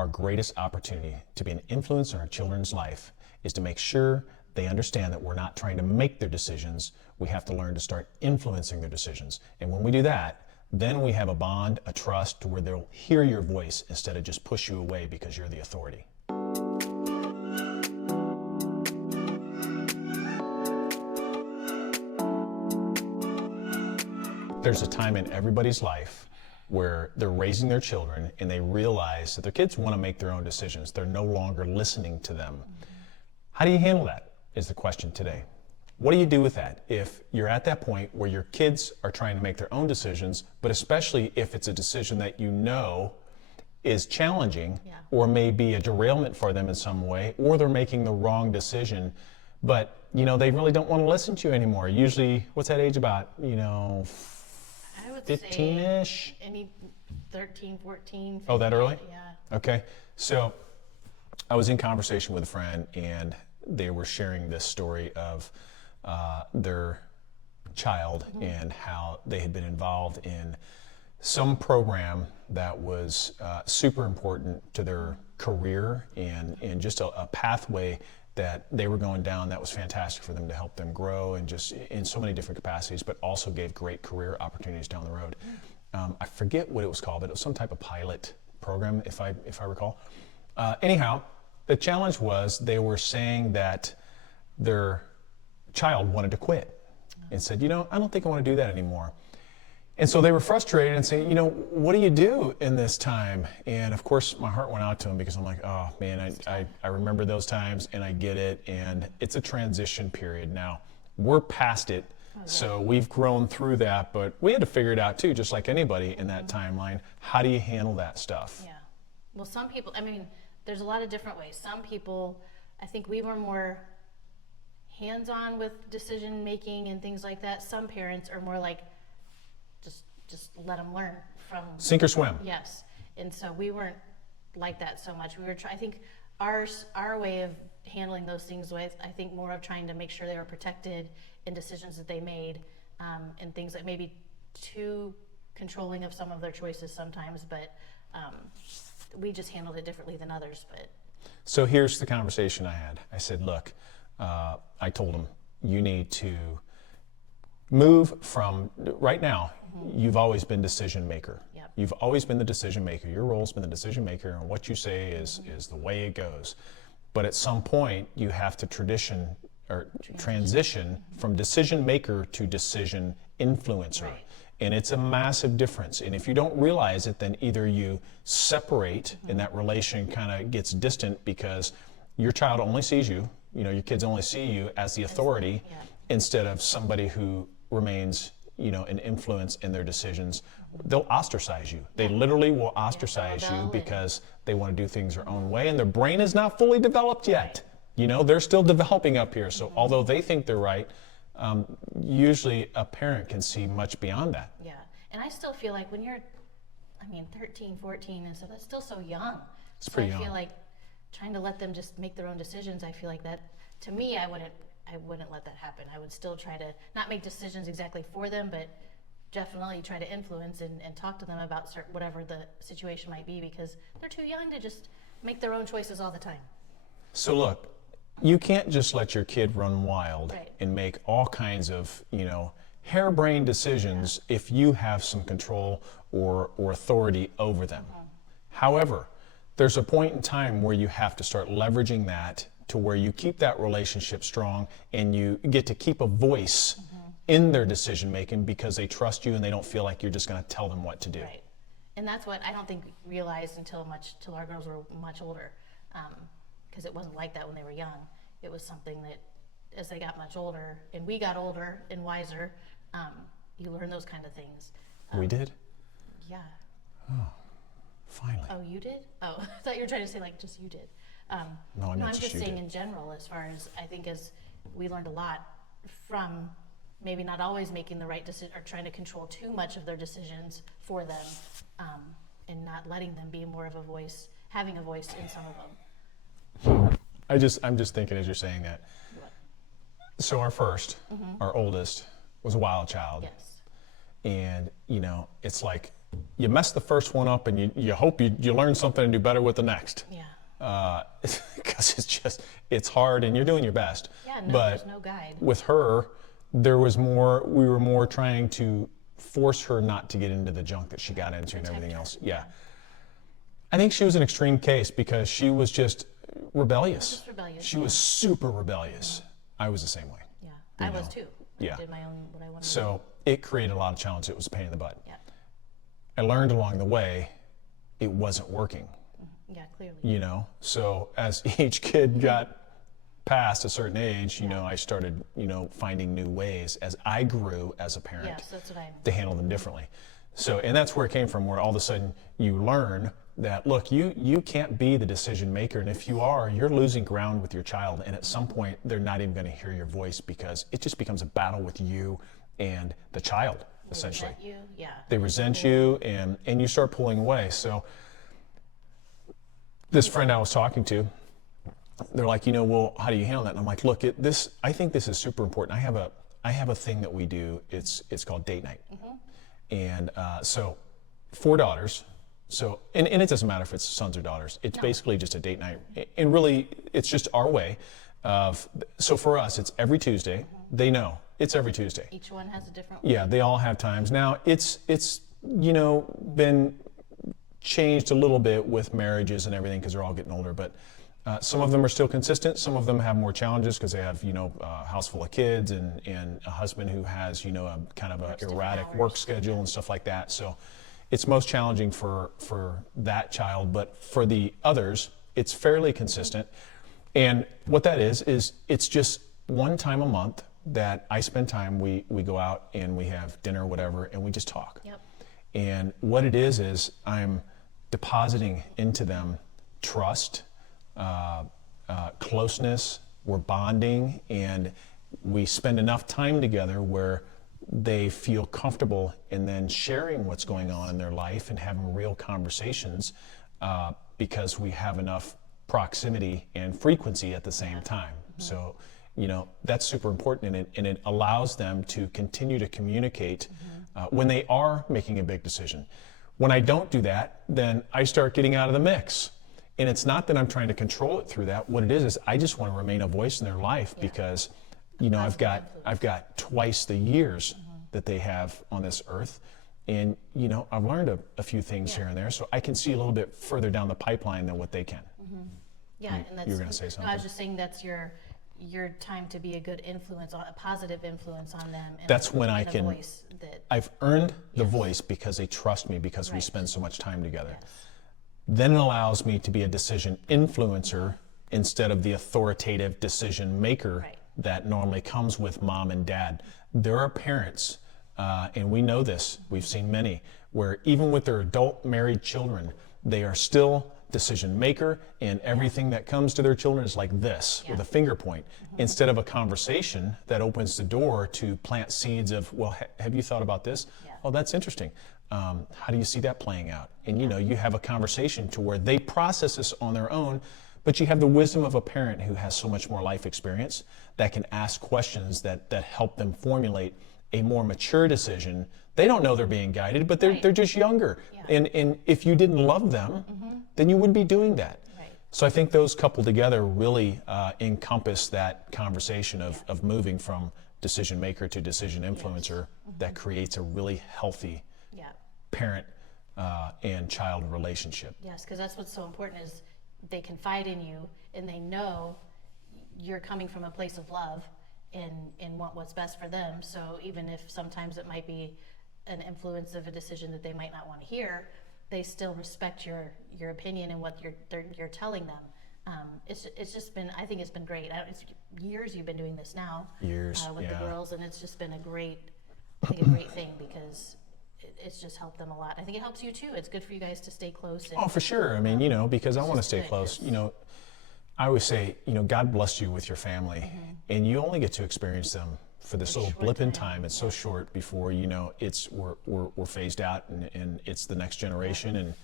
our greatest opportunity to be an influence in our children's life is to make sure they understand that we're not trying to make their decisions. We have to learn to start influencing their decisions. And when we do that, then we have a bond, a trust, where they'll hear your voice instead of just push you away because you're the authority. There's a time in everybody's life where they're raising their children and they realize that their kids want to make their own decisions. They're no longer listening to them. How do you handle that is the question today. What do you do with that if you're at that point where your kids are trying to make their own decisions, but especially if it's a decision that you know is challenging or may be a derailment for them in some way, or they're making the wrong decision, but they really don't want to listen to you anymore. Usually, what's that age about? I would 15-ish? Say any 13, 14. 15, oh, that early? Yeah. Okay. So I was in conversation with a friend, and they were sharing this story of their child and how they had been involved in some program that was super important to their career and just a pathway that they were going down that was fantastic for them to help them grow and just in so many different capacities, but also gave great career opportunities down the road. I forget what it was called, but it was some type of pilot program, if I recall. Anyhow, the challenge was they were saying that their child wanted to quit and said, I don't think I want to do that anymore. And so they were frustrated and saying, what do you do in this time? And of course, my heart went out to them because I'm like, oh man, I remember those times and I get it. And it's a transition period now. We're past it. So we've grown through that, but we had to figure it out too, just like anybody in that timeline. How do you handle that stuff? Yeah. Well, some people, there's a lot of different ways. Some people, I think we were more hands-on with decision making and things like that. Some parents are more like, just let them learn from sink or swim. Yes. And so we weren't like that so much. We were I think our way of handling those things was, I think, more of trying to make sure they were protected in decisions that they made, and things that maybe too controlling of some of their choices sometimes, but we just handled it differently than others. But so here's the conversation I had. I said, look, I told them, you need to move from right now. You've always been decision maker. Yep. You've always been the decision maker. Your role's been the decision maker, and what you say is the way it goes. But at some point, you have to transition from decision maker to decision influencer. Right. And it's a massive difference. And if you don't realize it, then either you separate and that relation kind of gets distant because your child only sees you, your kids only see you as the authority instead of somebody who remains an influence in their decisions. They'll ostracize you. They literally will ostracize you because they want to do things their own way, and their brain is not fully developed yet. They're still developing up here. So although they think they're right, usually a parent can see much beyond that. Yeah, and I still feel like when you're, 13, 14, and so that's still so young. It's pretty young. I feel like trying to let them just make their own decisions, I feel like that, to me, I wouldn't let that happen. I would still try to not make decisions exactly for them, but definitely try to influence and talk to them about whatever the situation might be, because they're too young to just make their own choices all the time. So look, you can't just let your kid run wild Right. and make all kinds of, harebrained decisions if you have some control or authority over them. However, there's a point in time where you have to start leveraging that to where you keep that relationship strong and you get to keep a voice in their decision making because they trust you and they don't feel like you're just going to tell them what to do. Right. And that's what I don't think we realized till our girls were much older, because it wasn't like that when they were young. It was something that as they got much older and we got older and wiser, you learn those kind of things. We did? Yeah. Oh, finally. Oh, you did? Oh, I thought you were trying to say like just you did. No, I'm just saying in general, as far as I think as we learned a lot from maybe not always making the right decision or trying to control too much of their decisions for them, and not letting them be more of a voice, having a voice in some of them. I'm just thinking as you're saying that. What? So our oldest was a wild child. Yes. And, it's like you mess the first one up, and you hope you learn something and do better with the next. Yeah. Because it's hard, and you're doing your best. Yeah, no, but there's no guide. with her, we were more trying to force her not to get into the junk that she got into and everything else. Yeah. I think she was an extreme case because she was just rebellious. Just rebellious, She was super rebellious. I was the same way. Yeah, I was know. too. Yeah. I did my own, what I wanted to do. So it created a lot of challenges. It was a pain in the butt. Yeah. I learned along the way it wasn't working, Yeah, clearly. you know? So as each kid got past a certain age, you know, I started, you know, finding new ways as I grew as a parent Yes, that's what I to handle them differently. So, and that's where it came from, where all of a sudden you learn that, look, you can't be the decision maker. And if you are, you're losing ground with your child. And at some point, they're not even going to hear your voice because it just becomes a battle with you and the child, essentially. resent you. Yeah. They resent you, and you start pulling away. So this friend I was talking to, they're like, you know, well, how do you handle that? And I'm like, look, I think this is super important. I have a thing that we do. It's called date night. And so 4 daughters. So, and it doesn't matter if it's sons or daughters. It's basically just a date night. And really, it's just our way of, so for us, it's every Tuesday. They know it's every Tuesday. Each one has a different Yeah, they all have times. Now, it's you know, been changed a little bit with marriages and everything because they're all getting older, but some of them are still consistent. Some of them have more challenges because they have, you know, a house full of kids and a husband who has, you know, a kind of a erratic work schedule and stuff like that. So it's most challenging for that child, but for the others, it's fairly consistent. And what that is it's just one time a month that I spend time, we go out and we have dinner or whatever, and we just talk. Yep. And what it is I'm depositing into them trust, closeness, we're bonding, and we spend enough time together where they feel comfortable in then sharing what's going on in their life and having real conversations because we have enough proximity and frequency at the same time. So, you know, that's super important, and it allows them to continue to communicate when they are making a big decision. When I don't do that, then I start getting out of the mix. And it's not that I'm trying to control it through that. What it is I just want to remain a voice in their life because, you know, I've got twice the years that they have on this earth. And, you know, I've learned a few things here and there, so I can see a little bit further down the pipeline than what they can. Yeah, and that's. You were going to say something. No, I was just saying that's your time to be a good influence, a positive influence on them. And That's when I and a can. voice that, I've earned the voice because they trust me because we Right. spend so much time together. yes. Then it allows me to be a decision influencer instead of the authoritative decision maker Right. that normally comes with mom and dad. There are parents, and we know this, we've seen many, where even with their adult married children, they are still decision maker, and everything that comes to their children is like this, with a finger point, instead of a conversation that opens the door to plant seeds of, well, have you thought about this? Yeah. Oh, that's interesting. How do you see that playing out? And you know, you have a conversation to where they process this on their own, but you have the wisdom of a parent who has so much more life experience that can ask questions that help them formulate a more mature decision. They don't know they're being guided, but they're, Right. they're just younger. Yeah. And if you didn't love them, then you wouldn't be doing that. Right. So I think those coupled together really encompass that conversation of moving from decision maker to decision influencer that creates a really healthy Yeah. parent and child relationship. Yes, because that's what's so important is they confide in you and they know you're coming from a place of love and want what's best for them. So even if sometimes it might be an influence of a decision that they might not want to hear, they still respect your opinion and what you're telling them. It's just been, I think it's been great. It's years you've been doing this now. Years, with yeah. the girls, and it's just been a great thing because it's just helped them a lot. I think it helps you too. It's good for you guys to stay close. And, Oh, for sure. I mean, you know, because I want to just stay good. close. You know, I always say, you know, God blessed you with your family, and you only get to experience them for this little short blip in time. time. It's so short before, you know, we're phased out and it's the next generation and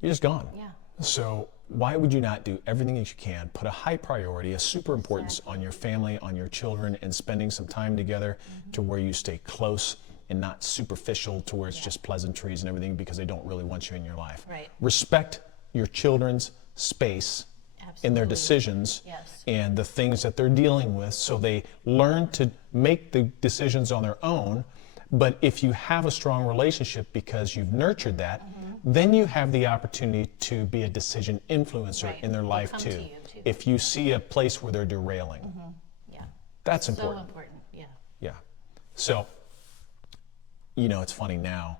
you're just gone. Yeah. So why would you not do everything that you can, put a high priority, a super importance on your family, on your children, and spending some time together to where you stay close and not superficial to where it's just pleasantries and everything because they don't really want you in your life. Right. Respect your children's space in their Absolutely. decisions Yes. and the things that they're dealing with, so they learn to make the decisions on their own. But if you have a strong relationship because you've nurtured that, then you have the opportunity to be a decision influencer Right. in their They'll life come to too. you, too. If you see a place where they're derailing, Yeah. that's So important. important. Yeah. Yeah. So, you know, it's funny now.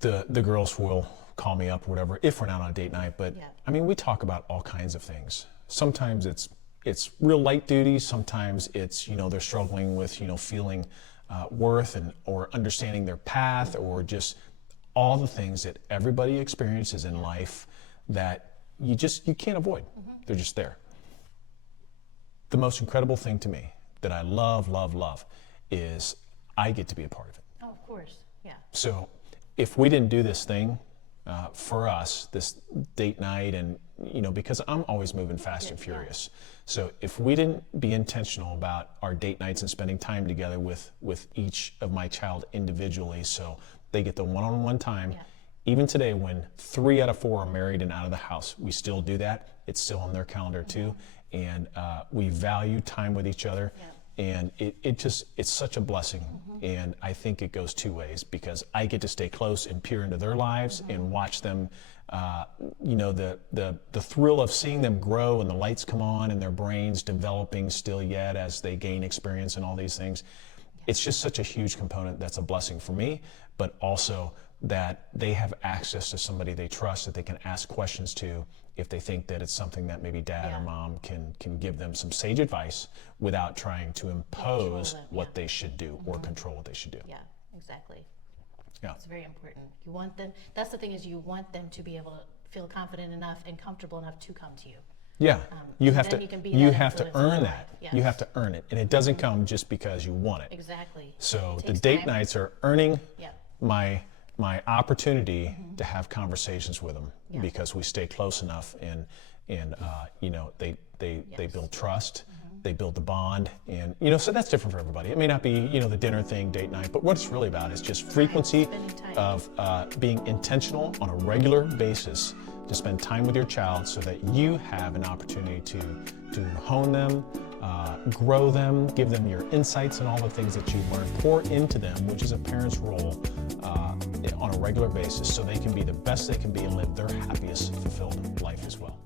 The girls will call me up or whatever if we're not on a date night. But Yeah. I mean, we talk about all kinds of things. Sometimes it's real light duty. Sometimes it's, you know, they're struggling with, you know, feeling worth and or understanding their path, or just all the things that everybody experiences in life that you can't avoid. They're just there. The most incredible thing to me that I love is I get to be a part of it. Oh, of course. Yeah. So if we didn't do this thing for us, this date night, and, you know, because I'm always moving fast and furious. So if we didn't be intentional about our date nights and spending time together with each of my child individually, so they get the one-on-one time. Yeah. Even today, when 3 out of 4 are married and out of the house, we still do that. It's still on their calendar too. And we value time with each other. Yeah. And it's such a blessing. And I think it goes two ways, because I get to stay close and peer into their lives and watch them, you know, the thrill of seeing them grow and the lights come on and their brains developing still yet as they gain experience and all these things. It's just such a huge component that's a blessing for me, but also that they have access to somebody they trust that they can ask questions to if they think that it's something that maybe dad or mom can give them some sage advice without trying to impose them, what they should do or control what they should do. Yeah, exactly. Yeah. It's very important. You want them, that's the thing, is you want them to be able to feel confident enough and comfortable enough to come to you. Yeah, you have then to you can be you that have to influence in earn their that. life. You Yes. have to earn it, and it doesn't come just because you want it. Exactly. So It the takes date time. nights are earning Yeah. my opportunity to have conversations with them, Yeah. because we stay close enough, and you know, they Yes. build trust, they build the bond, and, you know, so that's different for everybody. It may not be, you know, the dinner thing, date night, but what it's really about is just frequency spending time. of being intentional on a regular basis to spend time with your child, so that you have an opportunity to hone them, grow them, give them your insights and all the things that you learn, pour into them, which is a parent's role, on a regular basis, so they can be the best they can be and live their happiest, fulfilled life as well.